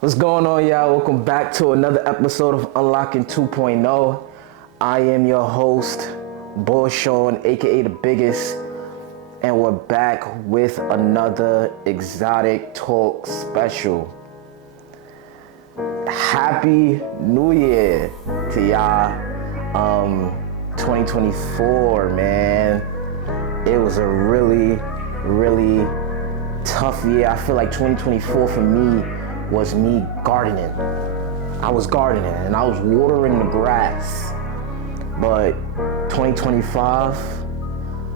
What's going on, y'all? Welcome back to another episode of Unlocking 2.0. I am your host, Bull Sean, aka the biggest, and we're back with another Exotic Talk special. Happy New Year to y'all. 2024, man. It was a really tough year. I feel like 2024 for me was me gardening. I was gardening and I was watering the grass. But 2025,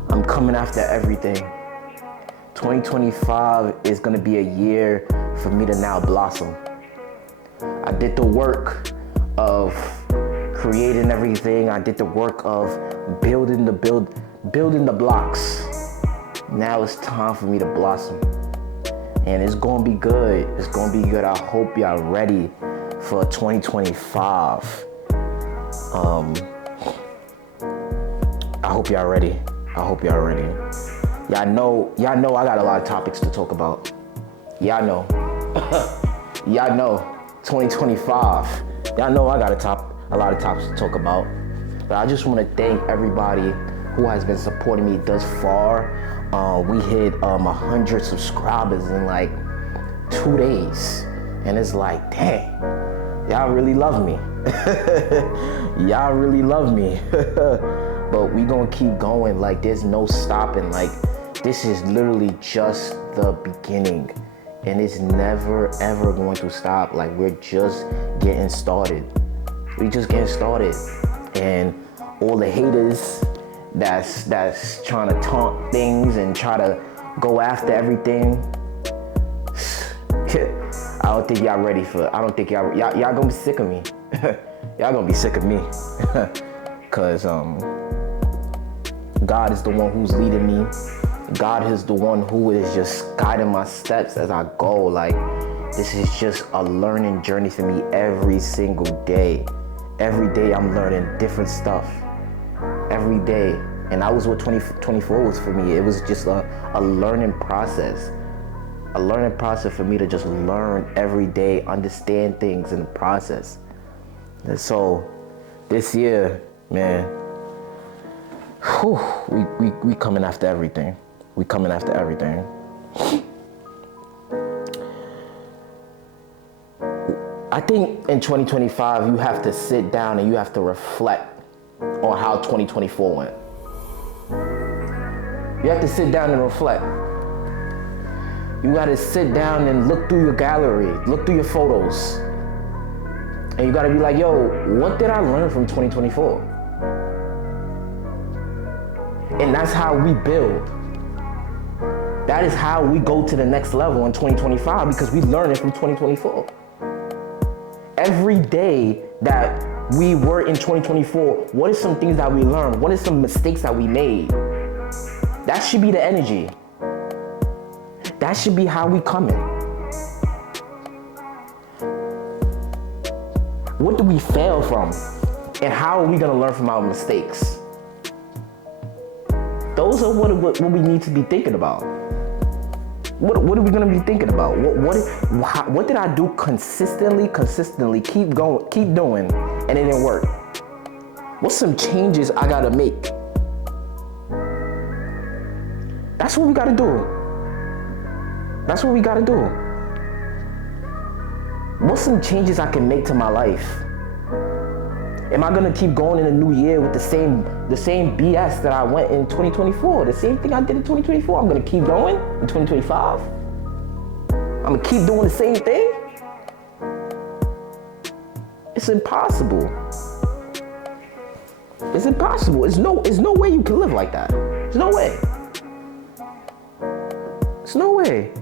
I'm coming after everything. 2025 is gonna be a year for me to now blossom. I did the work of creating everything. I did the work of building the blocks. Now it's time for me to blossom. And it's gonna be good. It's gonna be good. I hope y'all ready for 2025. I hope y'all ready. Y'all know I got a lot of topics to talk about. Y'all know. Y'all know 2025. Y'all know I got a lot of topics to talk about. But I just wanna thank everybody who has been supporting me thus far. We hit 100 subscribers in like 2 days. And it's like, dang, y'all really love me. Y'all really love me. But we gonna keep going. Like, there's no stopping. Like, this is literally just the beginning. And it's never, ever going to stop. Like, we're just getting started. And all the haters that's trying to taunt things and try to go after everything. I don't think y'all ready for it. I don't think y'all gonna be sick of me. Y'all gonna be sick of me. Cause God is the one who's leading me. God is the one who is just guiding my steps as I go. Like, this is just a learning journey for me every single day. Every day I'm learning different stuff. Every day. And that was what 2024 was for me. It was just a learning process. A learning process for me to just learn every day, understand things in the process. And so this year, man, we coming after everything. I think in 2025, you have to sit down and you have to reflect on how 2024 went. You have to sit down and reflect. You gotta sit down and look through your gallery, look through your photos. And you gotta be like, yo, what did I learn from 2024? And that's how we build. That is how we go to the next level in 2025, because we learn it from 2024. Every day that we were in 2024, what are some things that we learned? What are some mistakes that we made? That should be the energy. That should be how we come in. What do we fail from? And how are we gonna learn from our mistakes? Those are what we need to be thinking about. What are we gonna be thinking about? What did I do consistently, keep doing, and it didn't work? What's some changes I gotta make? That's what we gotta do. What's some changes I can make to my life? Am I gonna keep going in a new year with the same BS that I went in 2024? The same thing I did in 2024, I'm gonna keep going in 2025? I'm gonna keep doing the same thing? It's impossible. It's impossible. There's no way you can live like that. There's no way. There's no way.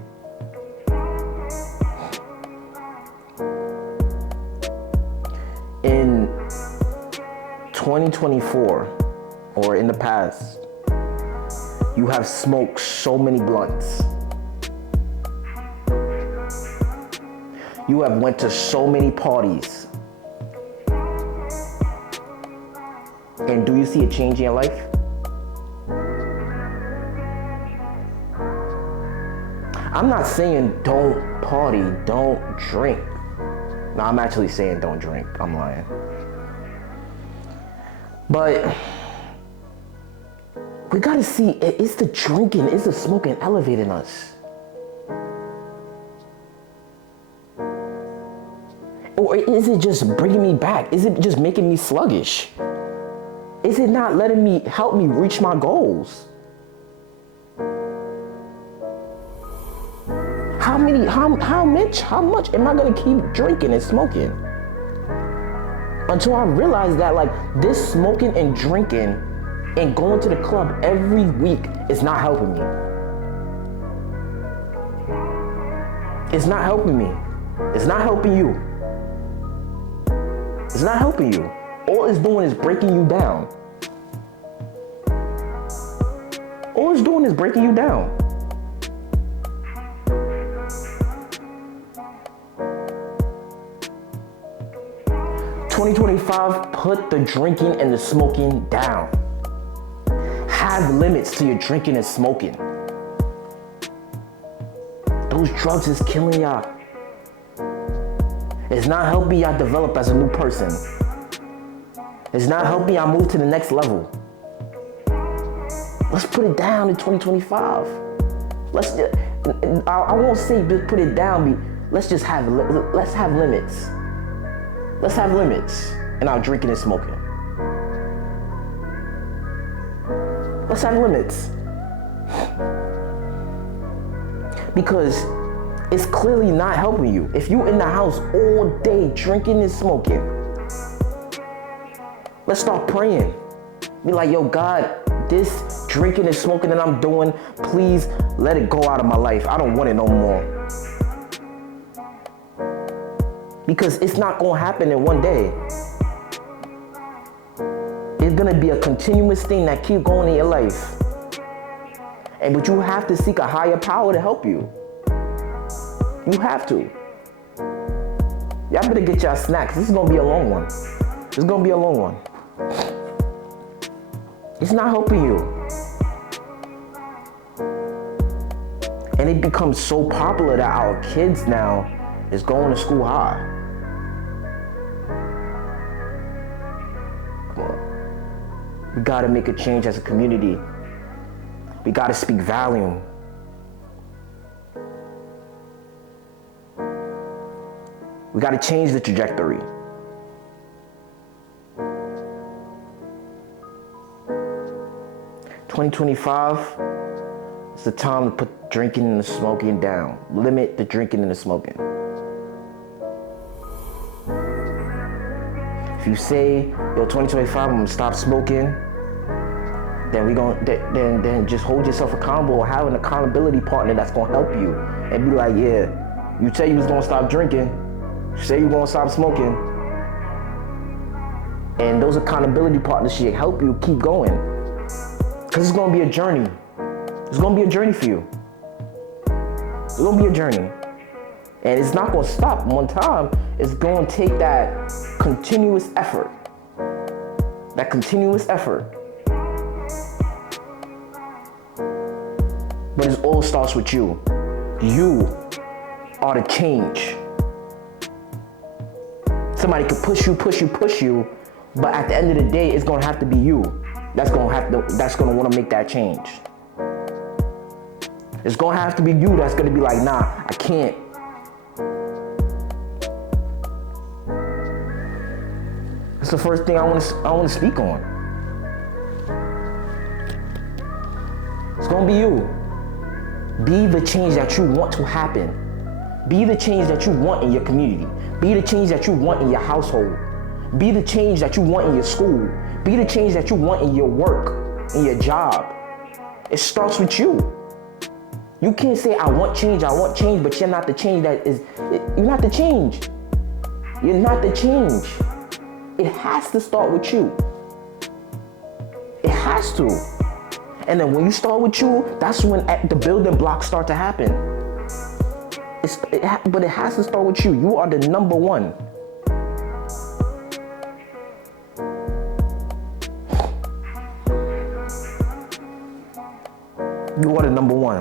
In 2024, or in the past, you have smoked so many blunts. You have went to so many parties. And do you see a change in your life? I'm not saying don't party, don't drink. No, I'm actually saying don't drink. I'm lying. But we gotta see, is the drinking, is the smoking elevating us? Or is it just bringing me back? Is it just making me sluggish? Is it not letting me, help me reach my goals? How much am I gonna keep drinking and smoking? Until I realize that like this smoking and drinking and going to the club every week is not helping me. It's not helping me. It's not helping you. It's not helping you. All it's doing is breaking you down. All it's doing is breaking you down. "2025, put the drinking and the smoking down. Have limits to your drinking and smoking. Those drugs is killing y'all. It's not helping y'all develop as a new person. It's not helping y'all move to the next level. Let's put it down in 2025. I won't say just put it down. Let's have limits. Let's have limits in our drinking and smoking. Let's have limits. Because it's clearly not helping you. If you in the house all day drinking and smoking, let's start praying. Be like, yo, God, this drinking and smoking that I'm doing, please let it go out of my life. I don't want it no more. Because it's not gonna happen in one day. It's gonna be a continuous thing that keep going in your life. But you have to seek a higher power to help you. You have to. Y'all better get y'all snacks. This is gonna be a long one. It's gonna be a long one. It's not helping you. And it becomes so popular that our kids now is going to school high. Come on. We gotta make a change as a community. We gotta speak volume. We gotta change the trajectory. "2025 is the time to put drinking and the smoking down. Limit the drinking and the smoking. If you say, yo, 2025, I'm gonna stop smoking, then just hold yourself accountable or have an accountability partner that's gonna help you and be like, yeah, you tell you was gonna stop drinking, say you're gonna stop smoking, and those accountability partners should help you keep going. Because it's gonna be a journey. It's gonna be a journey for you. It's gonna be a journey. And it's not gonna stop one time. It's gonna take that continuous effort. That continuous effort. But it all starts with you. You are the change. Somebody could push you, but at the end of the day, it's gonna have to be you. That's gonna wanna make that change. It's gonna have to be you that's gonna be like, nah, I can't. That's the first thing I wanna speak on. It's gonna be you. Be the change that you want to happen. Be the change that you want in your community. Be the change that you want in your household. Be the change that you want in your school. Be the change that you want in your work, in your job. It starts with you. You can't say, I want change, but you're not the change you're not the change. You're not the change. It has to start with you. It has to. And then when you start with you, that's when the building blocks start to happen. But it has to start with you. You are the number one. You are the number one.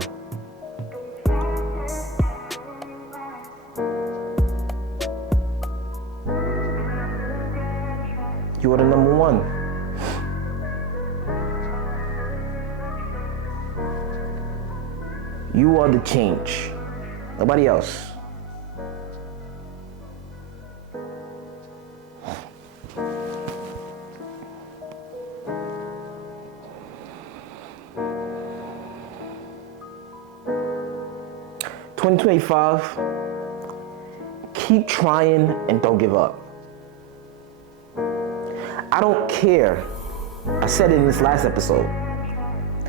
You are the number one. You are the change. Nobody else. "2025, keep trying and don't give up. I don't care. I said it in this last episode.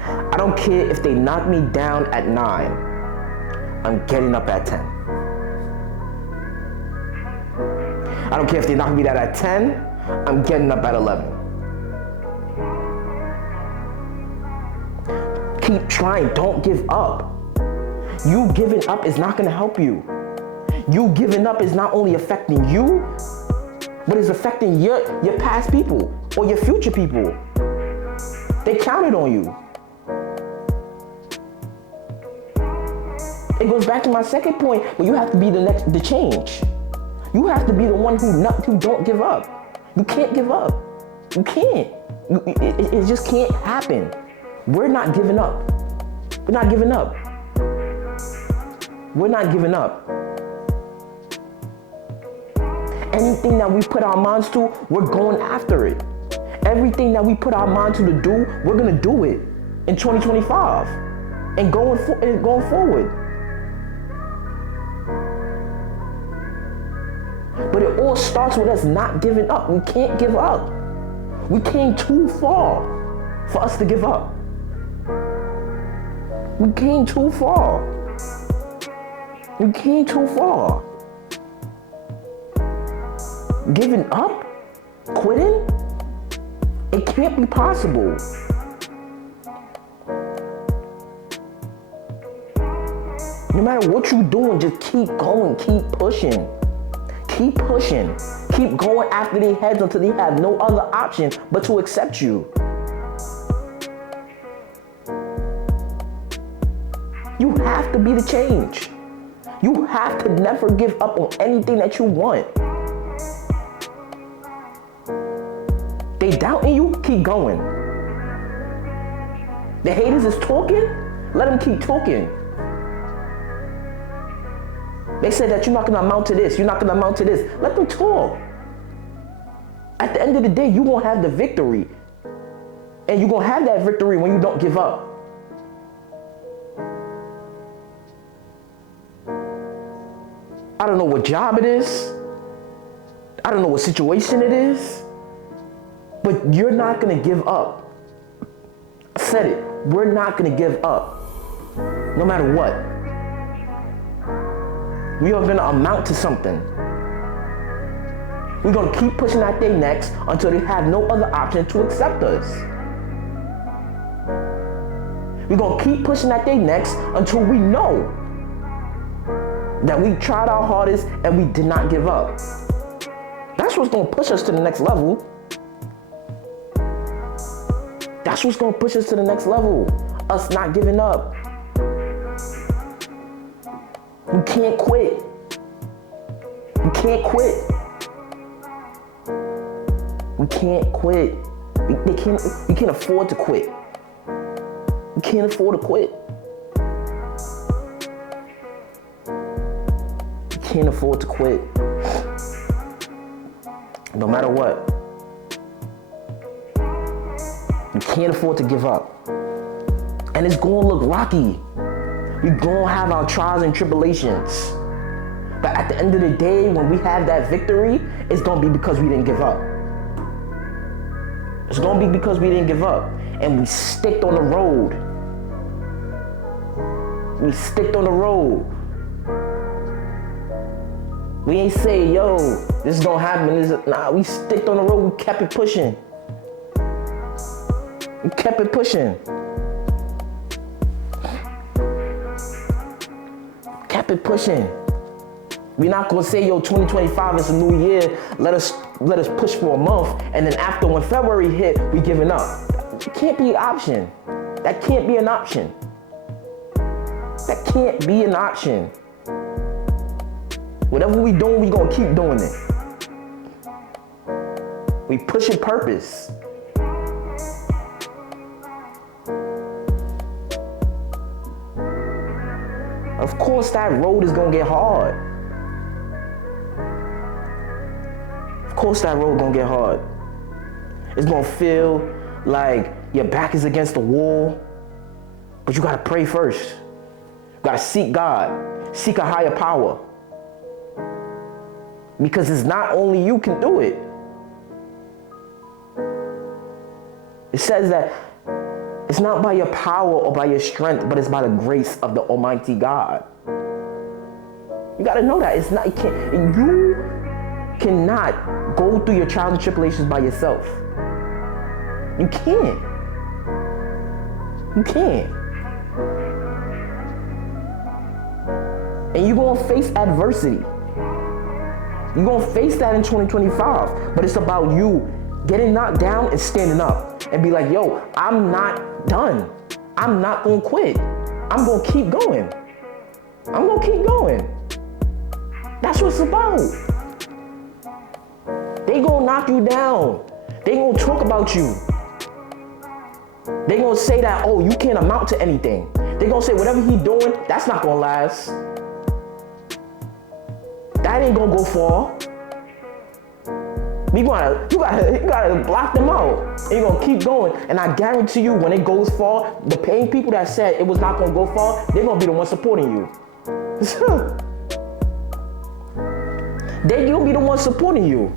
I don't care if they knock me down at 9. I'm getting up at 10. I don't care if they knock me down at 10. I'm getting up at 11. Keep trying. Don't give up. You giving up is not going to help you. You giving up is not only affecting you, but it's affecting your past people or your future people. They counted on you. It goes back to my second point, where you have to be the change. You have to be the one who don't give up. You can't give up. You can't. It just can't happen. We're not giving up. We're not giving up. We're not giving up. Anything that we put our minds to, we're going after it. Everything that we put our mind to do, we're gonna do it in 2025 and going forward. But it all starts with us not giving up. We can't give up. We came too far for us to give up. We came too far. We came too far. Giving up? Quitting? It can't be possible. No matter what you're doing, just keep going, keep pushing. Keep pushing. Keep going after their heads until they have no other option but to accept you. You have to be the change. You have to never give up on anything that you want. They doubting you, keep going. The haters is talking, let them keep talking. They said that you're not gonna amount to this, you're not gonna amount to this. Let them talk. At the end of the day, you won't have the victory. And you're gonna have that victory when you don't give up. I don't know what job it is. I don't know what situation it is. But you're not gonna give up. I said it, we're not gonna give up. No matter what. We are gonna amount to something. We're gonna keep pushing out their necks until they have no other option to accept us. We're gonna keep pushing at their necks until we know that we tried our hardest and we did not give up. That's what's gonna push us to the next level. That's what's gonna push us to the next level. Us not giving up. We can't quit. We can't quit. We can't quit. We can't afford to quit. We can't afford to quit. We can't afford to quit. No matter what. You can't afford to give up. And it's gonna look rocky. We're gonna have our trials and tribulations. But at the end of the day, when we have that victory, it's gonna be because we didn't give up. It's gonna be because we didn't give up. And we sticked on the road. We sticked on the road. We ain't say, yo, this is gonna happen. Nah, we sticked on the road. We kept it pushing. We kept it pushing. Kept it pushing. We're not gonna say, yo, 2025 is a new year. Let us push for a month, and then after when February hit, we giving up. It can't be an option. That can't be an option. That can't be an option. Whatever we doing, we gonna keep doing it. We pushing purpose. Of course that road is gonna get hard. Of course that road gonna get hard. It's gonna feel like your back is against the wall, but you gotta pray first. You gotta seek God, seek a higher power. Because it's not only you can do it. It says that it's not by your power or by your strength, but it's by the grace of the Almighty God. You gotta know that. It's not, you cannot go through your trials and tribulations by yourself. You can't. You can't. And you're gonna face adversity. You're gonna face that in 2025, but it's about you getting knocked down and standing up and be like, yo, I'm not done. I'm not gonna quit. I'm gonna keep going. I'm gonna keep going. That's what it's about. They gonna knock you down. They gonna talk about you. They gonna say that, oh, you can't amount to anything. They gonna say whatever he doing, that's not gonna last. That ain't gonna go far. You gotta block them out. And you're gonna keep going. And I guarantee you, when it goes far, the paying people that said it was not gonna go far, they're gonna be the ones supporting you. They're gonna be the ones supporting you.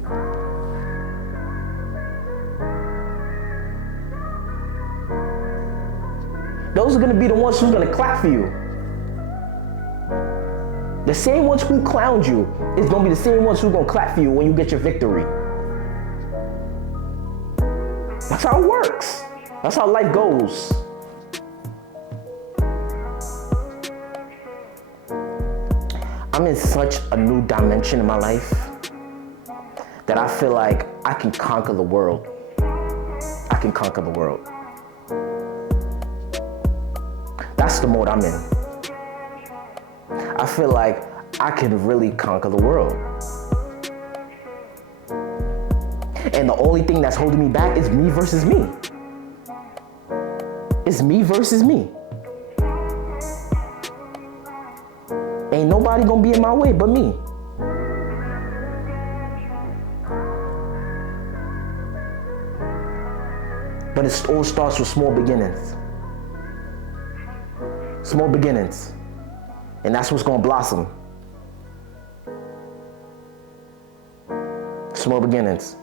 Those are gonna be the ones who's gonna clap for you. The same ones who clowned you is gonna be the same ones who gonna clap for you when you get your victory. That's how it works. That's how life goes. I'm in such a new dimension in my life that I feel like I can conquer the world. I can conquer the world. That's the mode I'm in. I feel like I can really conquer the world. And the only thing that's holding me back is me versus me. It's me versus me. Ain't nobody gonna be in my way but me. But it all starts with small beginnings. Small beginnings. And that's what's gonna blossom. Small beginnings.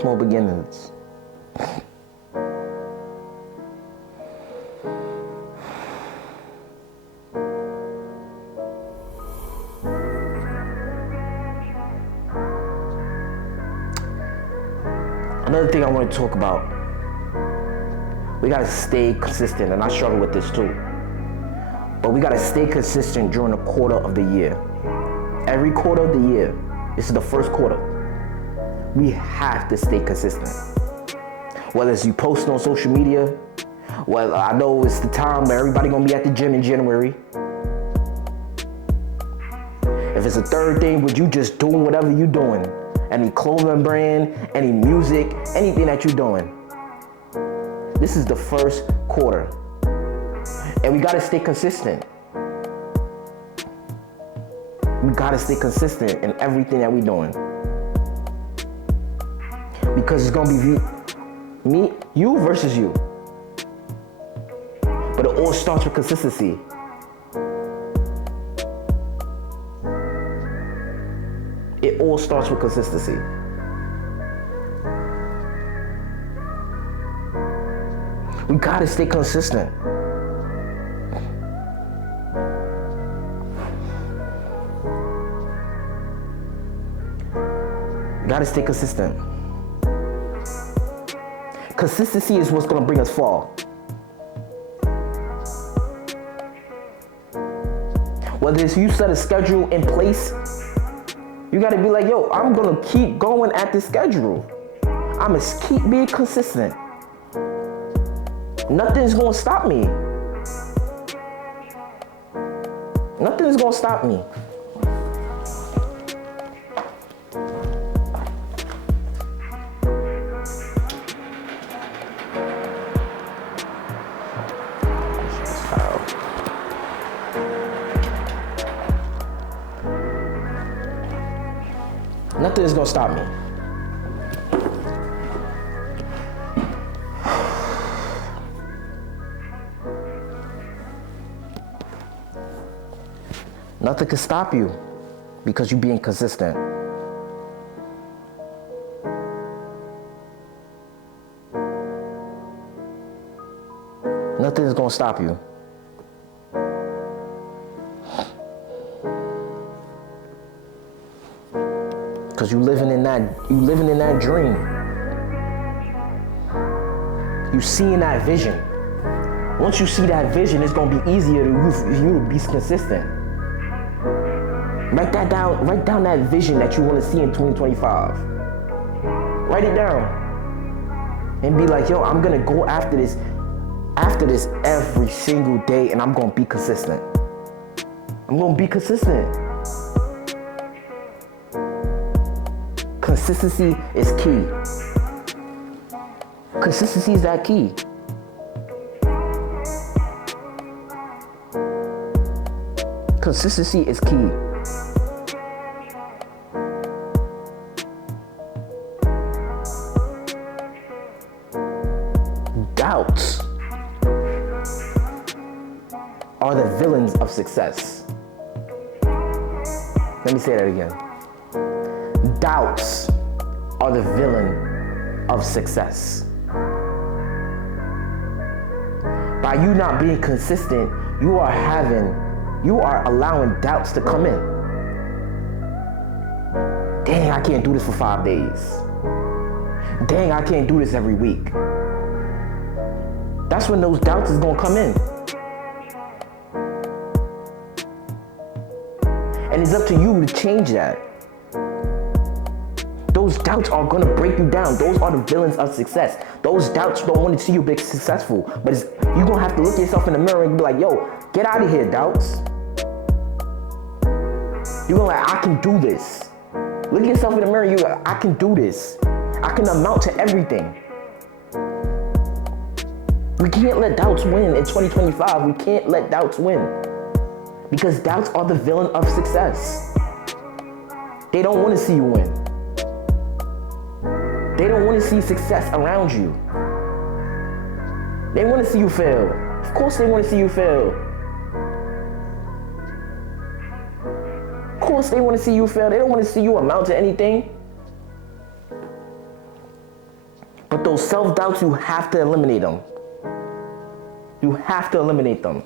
Small beginnings. Another thing I want to talk about, we got to stay consistent, and I struggle with this too. But we got to stay consistent during the quarter of the year. Every quarter of the year, this is the first quarter. We have to stay consistent. Whether it's you posting on social media, well, I know it's the time where everybody gonna be at the gym in January. If it's a third thing, would you just doing whatever you doing? Any clothing brand, any music, anything that you're doing. This is the first quarter. And we gotta stay consistent. We gotta stay consistent in everything that we're doing. Because it's gonna be me, you versus you. But it all starts with consistency. It all starts with consistency. We gotta stay consistent. We gotta stay consistent. Consistency is what's gonna bring us far. Whether it's you set a schedule in place, you gotta be like, yo, I'm gonna keep going at this schedule. I'm gonna keep being consistent. Nothing's gonna stop me. Nothing's gonna stop me. Nothing is gonna stop me. Nothing can stop you because you're being consistent. Nothing is gonna stop you. Because you living in that dream. You seeing that vision. Once you see that vision, it's gonna be easier for you to be consistent. Write that down. Write down that vision that you want to see in 2025. Write it down. And be like, yo, I'm gonna go after this every single day, and I'm gonna be consistent. I'm gonna be consistent. Consistency is key. Consistency is that key. Consistency is key. Doubts are the villains of success. Let me say that again. Doubts are the villain of success. By you not being consistent, you are allowing doubts to come in. Dang, I can't do this for 5 days. Dang, I can't do this every week. That's when those doubts is gonna come in. And it's up to you to change that. Those doubts are gonna break you down. Those are the villains of success. Those doubts don't want to see you be successful. But you're gonna have to look yourself in the mirror and be like, yo, get out of here, doubts. You're gonna like, I can do this. Look at yourself in the mirror, you're like, I can do this. I can amount to everything. We can't let doubts win in 2025. We can't let doubts win. Because doubts are the villain of success. They don't want to see you win. They don't want to see success around you. They want to see you fail. Of course they want to see you fail. Of course they want to see you fail. They don't want to see you amount to anything. But those self-doubts, you have to eliminate them. You have to eliminate them.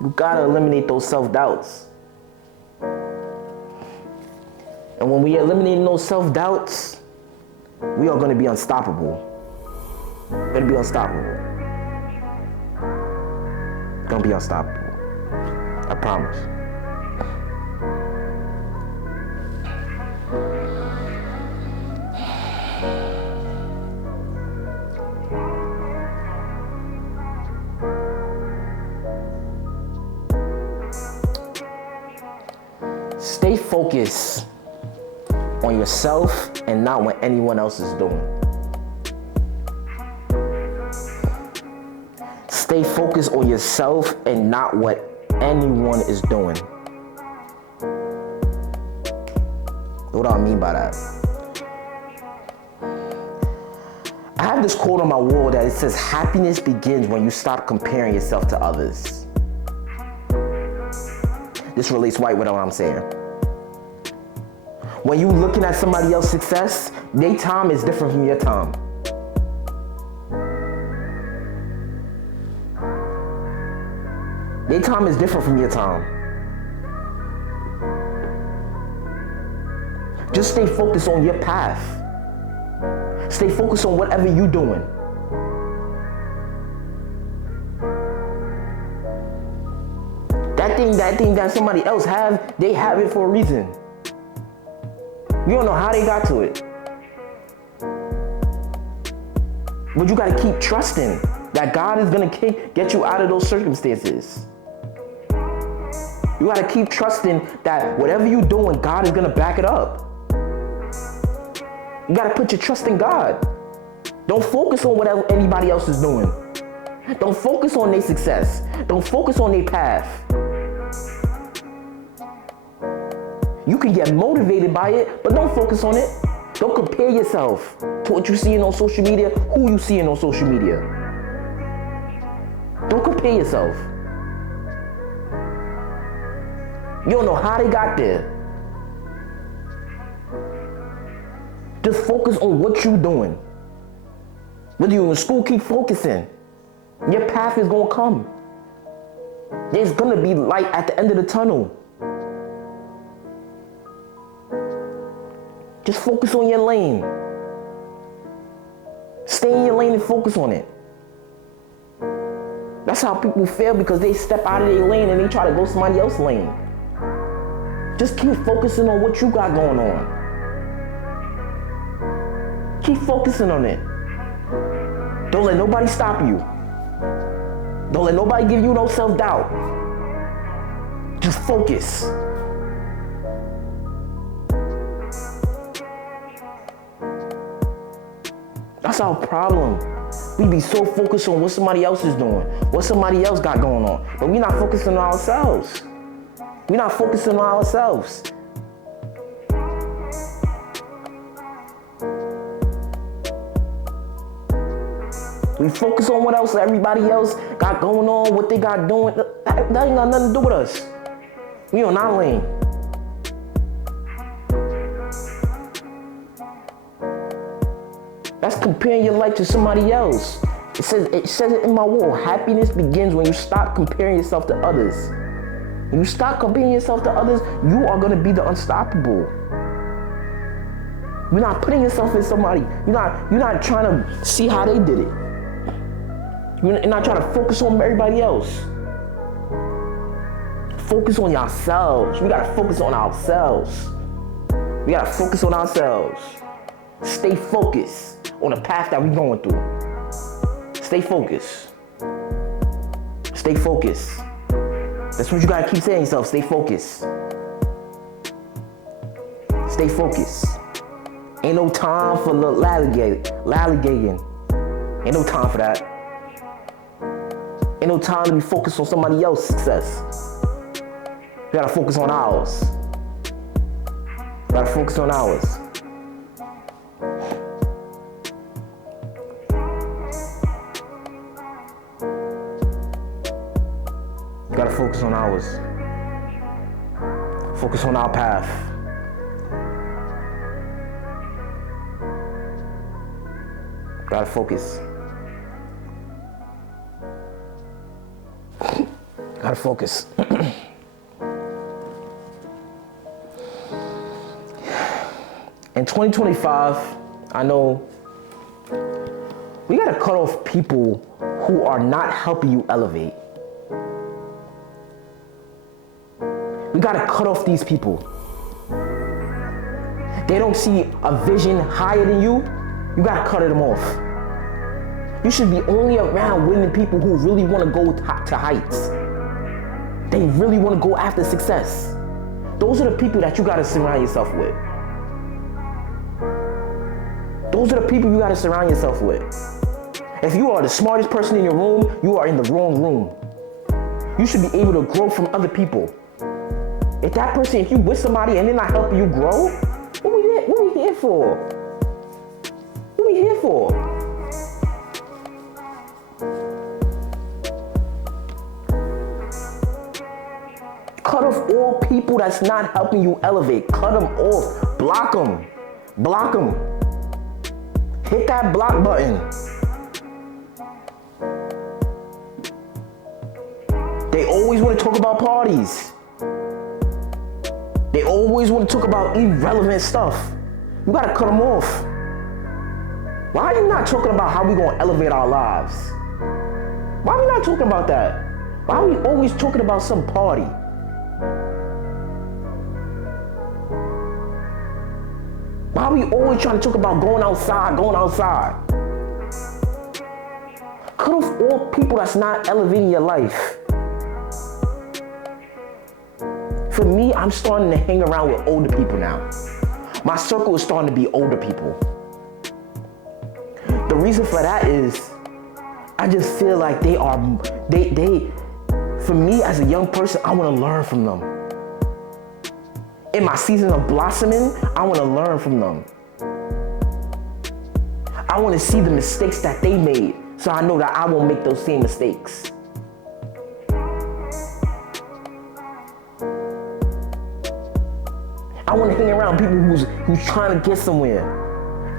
You gotta eliminate those self-doubts. And when we eliminate those self-doubts, we are gonna be unstoppable. We're gonna be unstoppable. Gonna be unstoppable. I promise. Stay focused on yourself and not what anyone else is doing. Stay focused on yourself and not what anyone is doing. What do I mean by that? I have this quote on my wall that it says, happiness begins when you stop comparing yourself to others. This relates right with what I'm saying. When you looking at somebody else's success, their time is different from your time. Their time is different from your time. Just stay focused on your path. Stay focused on whatever you're doing. That thing that somebody else have, they have it for a reason. You don't know how they got to it. But you gotta keep trusting that God is gonna get you out of those circumstances. You gotta keep trusting that whatever you're doing, God is gonna back it up. You gotta put your trust in God. Don't focus on whatever anybody else is doing. Don't focus on their success. Don't focus on their path. You can get motivated by it, but don't focus on it. Don't compare yourself to what you're seeing on social media, who you seeing on social media. Don't compare yourself. You don't know how they got there. Just focus on what you're doing. Whether you're in school, keep focusing. Your path is gonna come. There's gonna be light at the end of the tunnel. Just focus on your lane. Stay in your lane and focus on it. That's how people fail, because they step out of their lane and they try to go somebody else's lane. Just keep focusing on what you got going on. Keep focusing on it. Don't let nobody stop you. Don't let nobody give you no self-doubt. Just focus. That's our problem. We be so focused on what somebody else is doing, what somebody else got going on, but we're not focusing on ourselves. We're not focusing on ourselves. We focus on what else everybody else got going on, what they got doing. That ain't got nothing to do with us. We on our lane. That's comparing your life to somebody else. It says it in my wall. Happiness begins when you stop comparing yourself to others. When you stop comparing yourself to others, you are gonna be the unstoppable. You're not putting yourself in somebody. You're not trying to see how they did it. You're not trying to focus on everybody else. Focus on yourselves. We gotta focus on ourselves. We gotta focus on ourselves. Stay focused on the path that we're going through. Stay focused. Stay focused. That's what you gotta keep saying to yourself. Stay focused. Stay focused. Ain't no time for lollygagging. Ain't no time for that. Ain't no time to be focused on somebody else's success. We gotta focus on ours. We gotta focus on ours. We gotta focus on ours. Focus on our path. Gotta focus. Gotta focus. In 2025, I know we gotta cut off people who are not helping you elevate. We gotta cut off these people. They don't see a vision higher than you. You gotta cut them off. You should be only around winning people who really want to go to heights. They really want to go after success. Those are the people that you gotta surround yourself with. Those are the people you gotta surround yourself with. If you are the smartest person in your room, you are in the wrong room. You should be able to grow from other people. If you with somebody and they're not helping you grow, what we here for? What we here for? Cut off all people that's not helping you elevate. Cut them off. Block them. Block them. Hit that block button. They always want to talk about parties. They always want to talk about irrelevant stuff. You gotta cut them off. Why are you not talking about how we gonna elevate our lives? Why are we not talking about that? Why are we always talking about some party? Why are we always trying to talk about going outside? Cut off all people that's not elevating your life. For me, I'm starting to hang around with older people now. My circle is starting to be older people. The reason for that is I just feel like for me as a young person, I want to learn from them. in my season of blossoming, I want to learn from them. I want to see the mistakes that they made so I know that I won't make those same mistakes. I want to hang around people who's trying to get somewhere.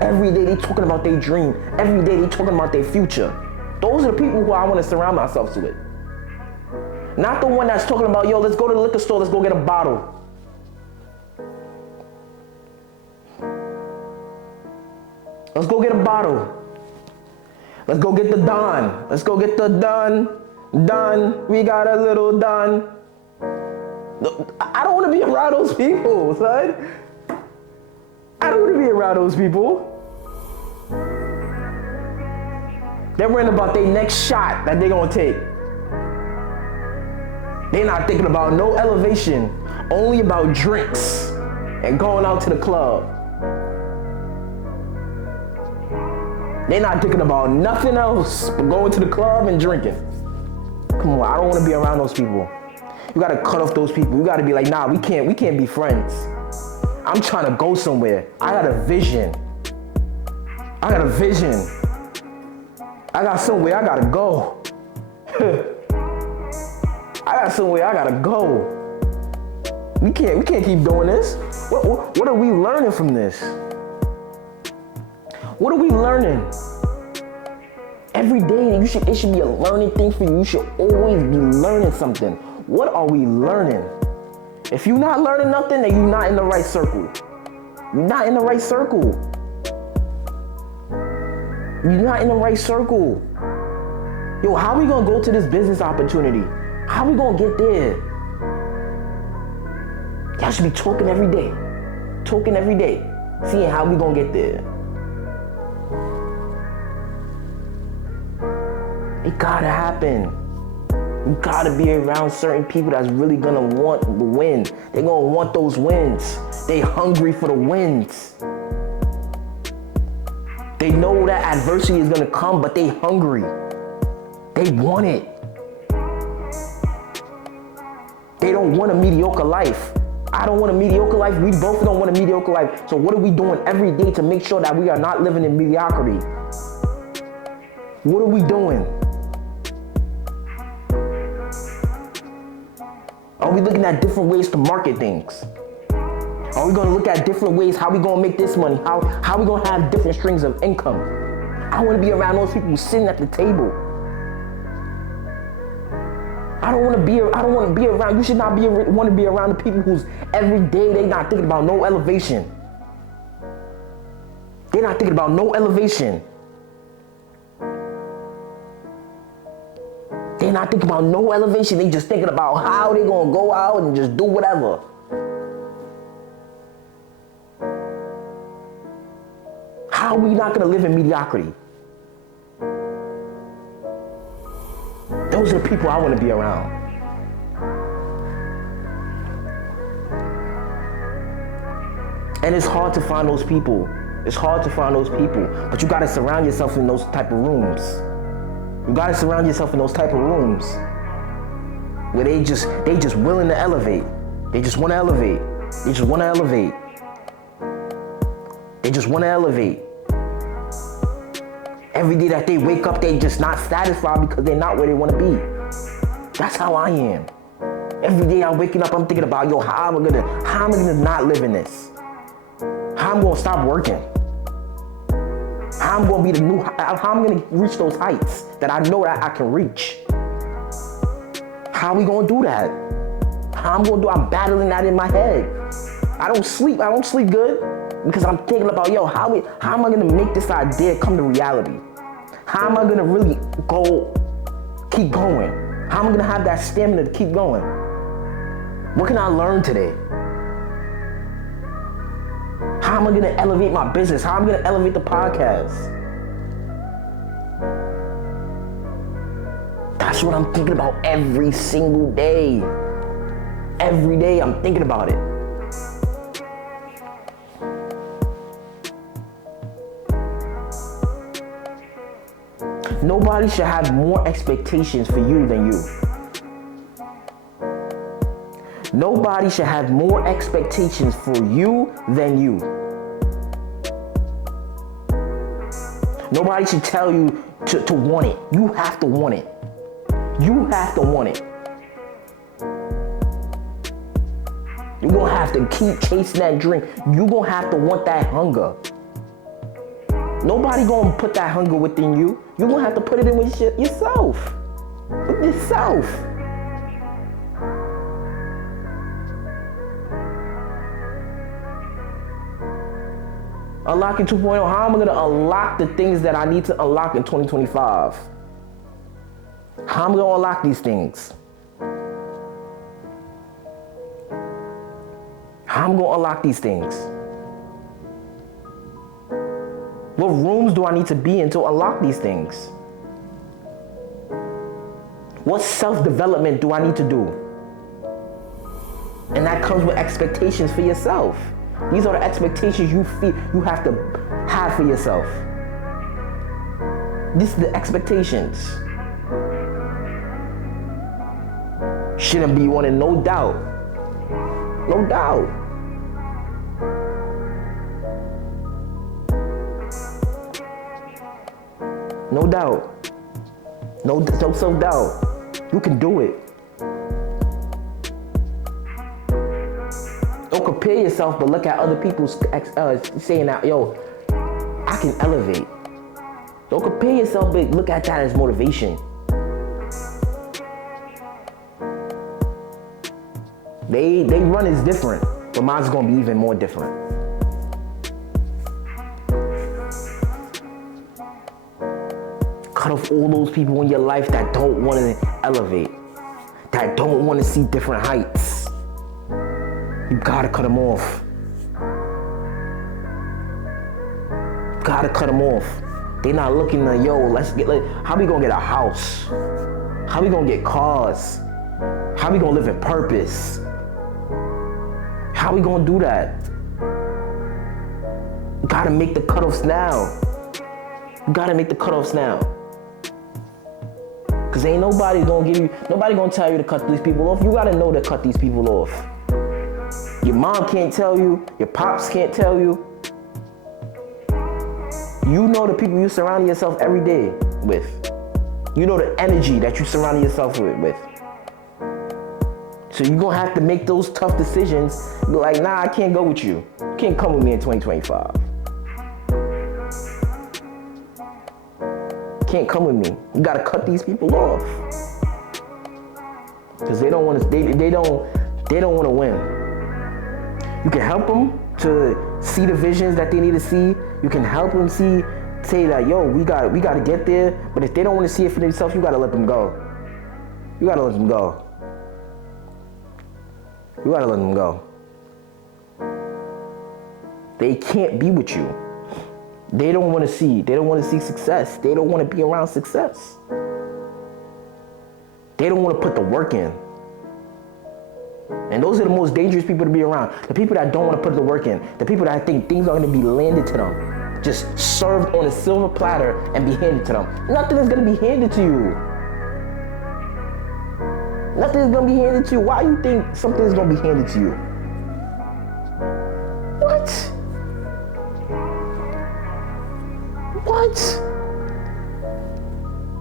Every day they talking about their dream. Every day they talking about their future. Those are the people who I want to surround myself with. Not the one that's talking about, yo, let's go to the liquor store, let's go get a bottle. Let's go get a bottle. Let's go get the Don. Let's go get the Don. We got a little Don. I don't want to be around those people, son. I don't want to be around those people. They're worrying about their next shot that they're going to take. They're not thinking about no elevation, only about drinks and going out to the club. They're not thinking about nothing else but going to the club and drinking. Come on, I don't want to be around those people. You got to cut off those people. You got to be like, nah, we can't be friends. I'm trying to go somewhere. I got a vision. I got somewhere I gotta go. I got somewhere I gotta go. We can't keep doing this. What are we learning from this? What are we learning? Every day it should be a learning thing for you. You should always be learning something. What are we learning? If you're not learning nothing, then you're not in the right circle. You're not in the right circle. You're not in the right circle. Yo, how we gonna go to this business opportunity? How we gonna get there? Y'all should be talking every day. Seeing how we gonna get there. It gotta happen. You gotta be around certain people that's really gonna want the win. They're gonna want those wins. They hungry for the wins. They know that adversity is gonna come, but they hungry. They want it. They don't want a mediocre life. I don't want a mediocre life. We both don't want a mediocre life. So what are we doing every day to make sure that we are not living in mediocrity? What are we doing? Are we looking at different ways to market things? Are we going to look at different ways how we going to make this money? How we going to have different strings of income? I want to be around those people sitting at the table. I don't want to be around. You should not want to be around the people who's every day they not thinking about no elevation. They're not thinking about no elevation. They're not thinking about no elevation. They just thinking about how they going to go out and just do whatever. How are we not going to live in mediocrity? Those are the people I want to be around. And it's hard to find those people. But you got to surround yourself in those type of rooms. Where they just willing to elevate. They just want to elevate. Every day that they wake up, they just not satisfied because they're not where they want to be. That's how I am. Every day I'm waking up, I'm thinking about, yo, how am I gonna not live in this? How I'm gonna stop working? How I'm gonna reach those heights that I know that I can reach? How we gonna do that? I'm battling that in my head. I don't sleep good because I'm thinking about, yo, how am I gonna make this idea come to reality? How am I gonna really keep going? How am I gonna have that stamina to keep going? What can I learn today? How am I gonna elevate my business? How am I gonna elevate the podcast? That's what I'm thinking about every single day. Every day I'm thinking about it. Nobody should have more expectations for you than you. Nobody should have more expectations for you than you. Nobody should tell you to want it. You have to want it. You have to want it. You're going to have to keep chasing that dream. You're going to have to want that hunger. Nobody going to put that hunger within you. You're going to have to put it in with yourself. With yourself. Unlocking 2.0. How am I going to unlock the things that I need to unlock in 2025? How am I going to unlock these things? How am I going to unlock these things? What rooms do I need to be in to unlock these things? What self-development do I need to do? And that comes with expectations for yourself. These are the expectations you feel you have to have for yourself. This is the expectations. Shouldn't be wanting, no doubt. No doubt. No doubt. No self-doubt. You can do it. Don't compare yourself, but look at other people saying that, yo, I can elevate. Don't compare yourself, but look at that as motivation. They run is different, but mine's gonna be even more different. Cut off all those people in your life that don't want to elevate, that don't want to see different heights. You gotta cut them off. Gotta cut them off. They not looking like, yo, let's get, like, how we gonna get a house? How we gonna get cars? How we gonna live in purpose? How we gonna do that? You gotta make the cutoffs now. You gotta make the cutoffs now. Cause ain't nobody gonna tell you to cut these people off. You gotta know to cut these people off. Your mom can't tell you, your pops can't tell you. You know the people you surround yourself every day with. You know the energy that you surround yourself with. So you're gonna have to make those tough decisions. Be like, nah, I can't go with you. You can't come with me in 2025. Can't come with me. You gotta cut these people off. Cause they don't want to. They don't want to win. You can help them to see the visions that they need to see. You can help them say that, yo, we got to get there. But if they don't want to see it for themselves, you gotta let them go. You gotta let them go. You gotta let them go. They can't be with you. They don't want to see. They don't want to see success. They don't want to be around success. They don't want to put the work in. And those are the most dangerous people to be around. The people that don't want to put the work in. The people that think things are going to be landed to them. Just served on a silver platter and be handed to them. Nothing is going to be handed to you. Nothing is going to be handed to you. Why do you think something is going to be handed to you? What? What?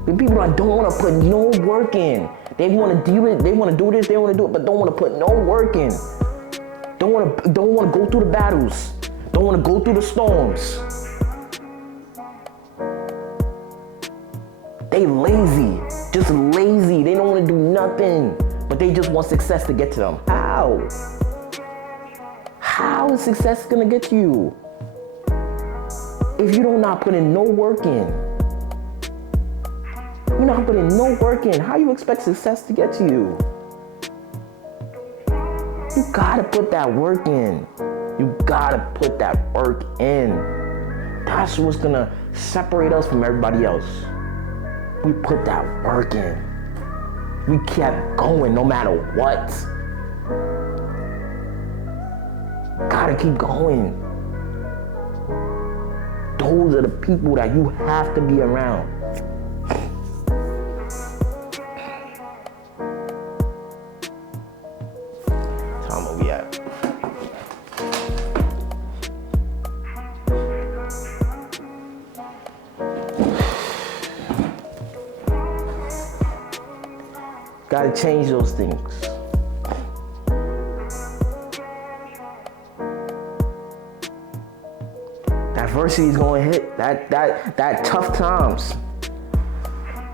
The people that don't want to put no work in. They want to do it. They want to do this. They want to do it, but don't want to put no work in. Don't want to go through the battles. Don't want to go through the storms. They lazy, just lazy. They don't want to do nothing, but they just want success to get to them. How? How is success gonna get to you if you don't not put in no work in? You're not putting no work in. How you expect success to get to you? You gotta put that work in. You gotta put that work in. That's what's gonna separate us from everybody else. We put that work in. We kept going no matter what. Gotta keep going. Those are the people that you have to be around. Gotta change those things. Adversity is gonna hit. That tough times.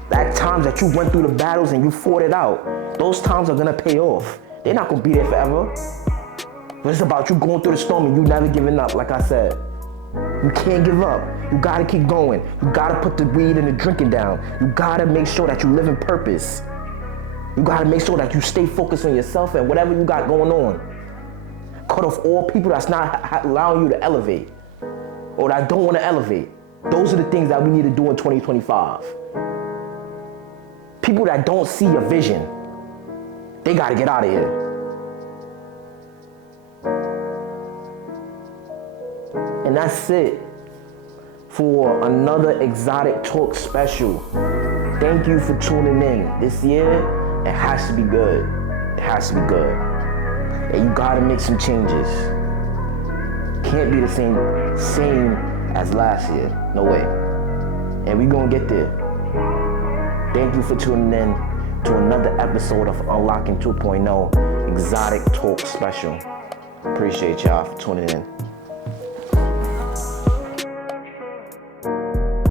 That times that you went through the battles and you fought it out. Those times are gonna pay off. They're not gonna be there forever. But it's about you going through the storm and you never giving up, like I said. You can't give up. You gotta keep going. You gotta put the weed and the drinking down. You gotta make sure that you live in purpose. You gotta make sure that you stay focused on yourself and whatever you got going on. Cut off all people that's not allowing you to elevate or that don't want to elevate. Those are the things that we need to do in 2025. People that don't see a vision, they gotta get out of here. And that's it for another Exotic Talk special. Thank you for tuning in. This year, it has to be good. It has to be good. And you gotta make some changes. Can't be the same as last year. No way. And we gonna get there. Thank you for tuning in to another episode of Unlocking 2.0 Exotic Talk special. Appreciate y'all for tuning in.